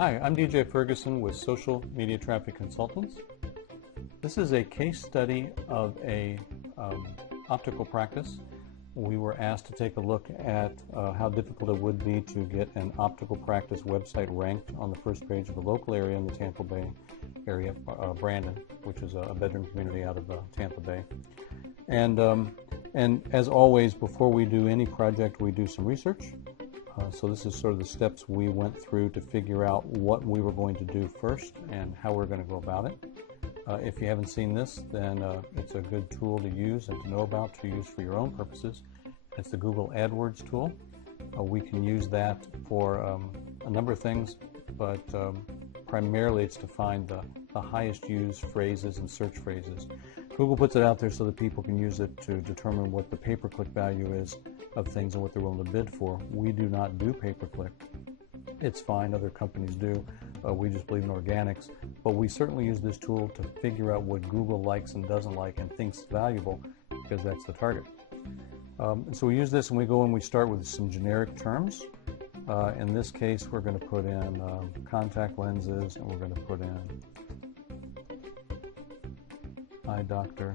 Hi, I'm DJ Ferguson with Social Media Traffic Consultants. This is a case study of a optical practice. We were asked to take a look at how difficult it would be to get an optical practice website ranked on the first page of the local area in the Tampa Bay area, Brandon, which is a bedroom community out of Tampa Bay. And as always, before we do any project, we do some research. So this is sort of the steps we went through to figure out what we were going to do first and how we're going to go about it. If you haven't seen this, then it's a good tool to use and to know about, to use for your own purposes. It's the Google AdWords tool. We can use that for a number of things, but primarily it's to find the highest used phrases and search phrases. Google puts it out there so that people can use it to determine what the pay-per-click value is of things and what they're willing to bid for. We do not do pay-per-click. It's fine, other companies do. We just believe in organics. But we certainly use this tool to figure out what Google likes and doesn't like and thinks valuable, because that's the target. And so we use this and we go and we start with some generic terms. In this case, we're going to put in contact lenses, and we're going to put in eye doctor,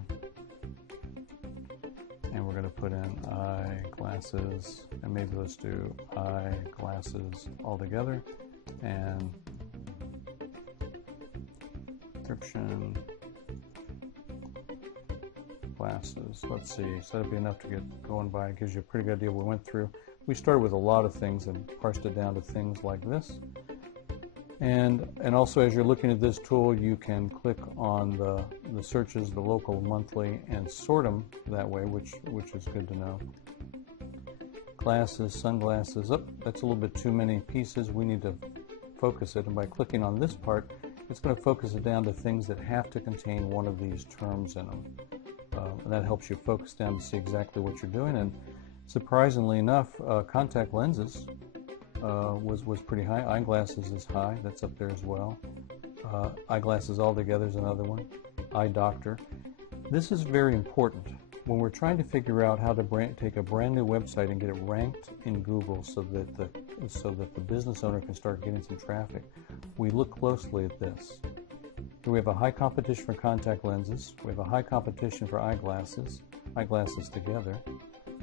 and we're going to put in eyeglasses, and maybe let's do eyeglasses all together, and prescription glasses. Let's see, so that'd be enough to get going by. It gives you a pretty good idea what we went through. We started with a lot of things and parsed it down to things like this. And also, as you're looking at this tool, you can click on the searches, the local, monthly, and sort them that way, which is good to know. Glasses, sunglasses, that's a little bit too many pieces. We need to focus it, and by clicking on this part, it's going to focus it down to things that have to contain one of these terms in them. And that helps you focus down to see exactly what you're doing. And surprisingly enough, contact lenses was pretty high. Eyeglasses is high. That's up there as well. Eyeglasses altogether is another one. Eye doctor. This is very important when we're trying to figure out how to take a brand new website and get it ranked in Google so that the business owner can start getting some traffic. We look closely at this. We have a high competition for contact lenses. We have a high competition for eyeglasses together.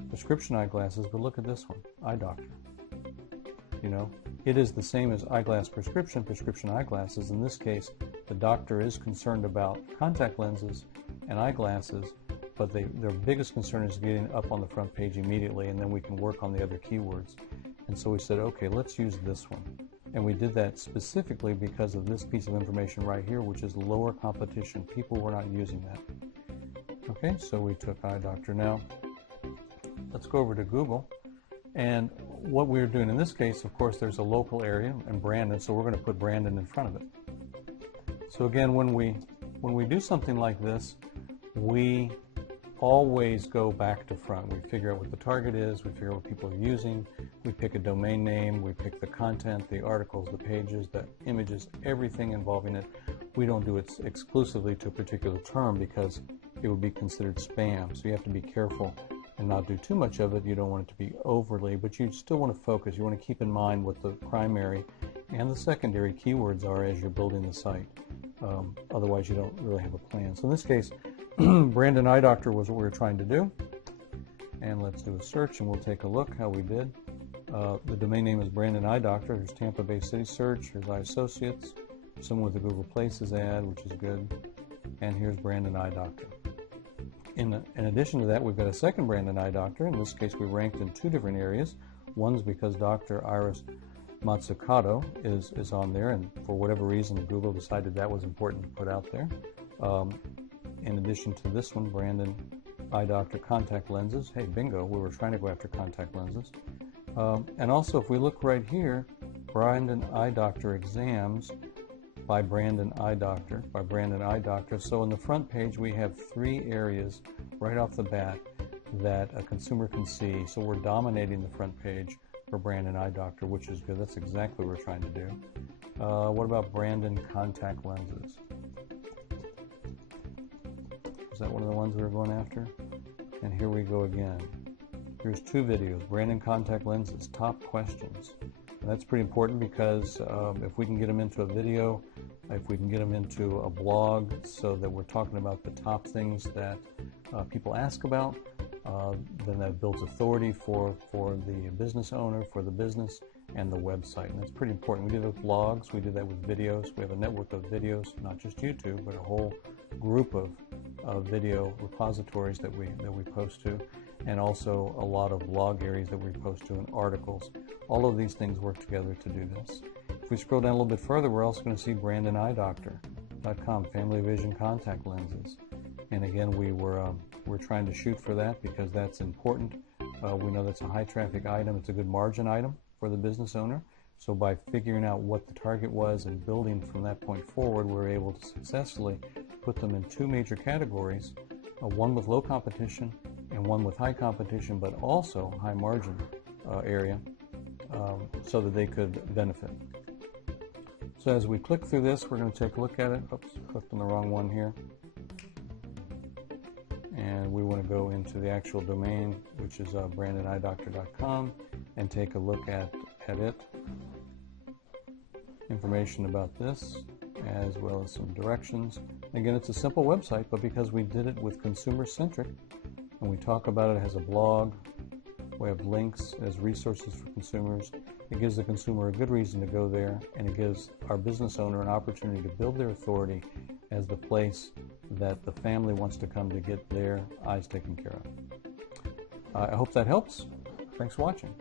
Prescription eyeglasses, but look at this one, eye doctor. You know, it is the same as eyeglass prescription eyeglasses. In this case, the doctor is concerned about contact lenses and eyeglasses, but their biggest concern is getting up on the front page immediately, and then we can work on the other keywords. And so we said, okay, let's use this one. And we did that specifically because of this piece of information right here, which is lower competition. People were not using that. Okay, so we took eye doctor. Now, let's go over to Google. And what we're doing in this case, of course, there's a local area and Brandon, so we're going to put Brandon in front of it. So again, when we do something like this, we always go back to front. We figure out what the target is, we figure out what people are using, we pick a domain name, we pick the content, the articles, the pages, the images, everything involving it. We don't do it exclusively to a particular term because it would be considered spam, so you have to be careful and not do too much of it. You don't want it to be overly, but you still want to focus. You want to keep in mind what the primary and the secondary keywords are as you're building the site. Otherwise, you don't really have a plan. So in this case, Brandon Eye Doctor was what we were trying to do. And let's do a search, and we'll take a look how we did. The domain name is Brandon Eye Doctor. Here's Tampa Bay City Search. Here's Eye Associates. Someone with a Google Places ad, which is good. And here's Brandon Eye Doctor. In addition to that, we've got a second Brandon Eye Doctor. In this case, we ranked in two different areas. One's because Dr. Iris Matsukato is on there, and for whatever reason, Google decided that was important to put out there. In addition to this one, Brandon Eye Doctor contact lenses. Hey, bingo, we were trying to go after contact lenses. And also, if we look right here, Brandon Eye Doctor exams by Brandon Eye Doctor, So on the front page, we have three areas right off the bat that a consumer can see. So we're dominating the front page for Brandon Eye Doctor, which is good. That's exactly what we're trying to do. What about Brandon contact lenses? Is that one of the ones we were going after? And here we go again. Here's two videos, Brandon contact lenses, top questions. And that's pretty important because if we can get them into a video, if we can get them into a blog so that we're talking about the top things that people ask about, then that builds authority for the business owner, for the business, and the website. And that's pretty important. We do that with blogs, we do that with videos. We have a network of videos, not just YouTube, but a whole group of video repositories that we post to, and also a lot of blog areas that we post to, and articles. All of these things work together to do this. If we scroll down a little bit further, we're also going to see BrandonEyeDoctor.com, Family Vision Contact Lenses. And again, we're trying to shoot for that because that's important. We know that's a high traffic item. It's a good margin item for the business owner. So by figuring out what the target was and building from that point forward, we're able to successfully put them in two major categories, one with low competition and one with high competition, but also high margin area, so that they could benefit. So as we click through this, we're going to take a look at it. Oops, clicked on the wrong one here. And we want to go into the actual domain, which is BrandonEyeDoctor.com, and take a look at it. Information about this, as well as some directions. Again, it's a simple website, but because we did it with consumer-centric, and we talk about it as a blog, we have links as resources for consumers. It gives the consumer a good reason to go there, and it gives our business owner an opportunity to build their authority as the place that the family wants to come to get their eyes taken care of. I hope that helps. Thanks for watching.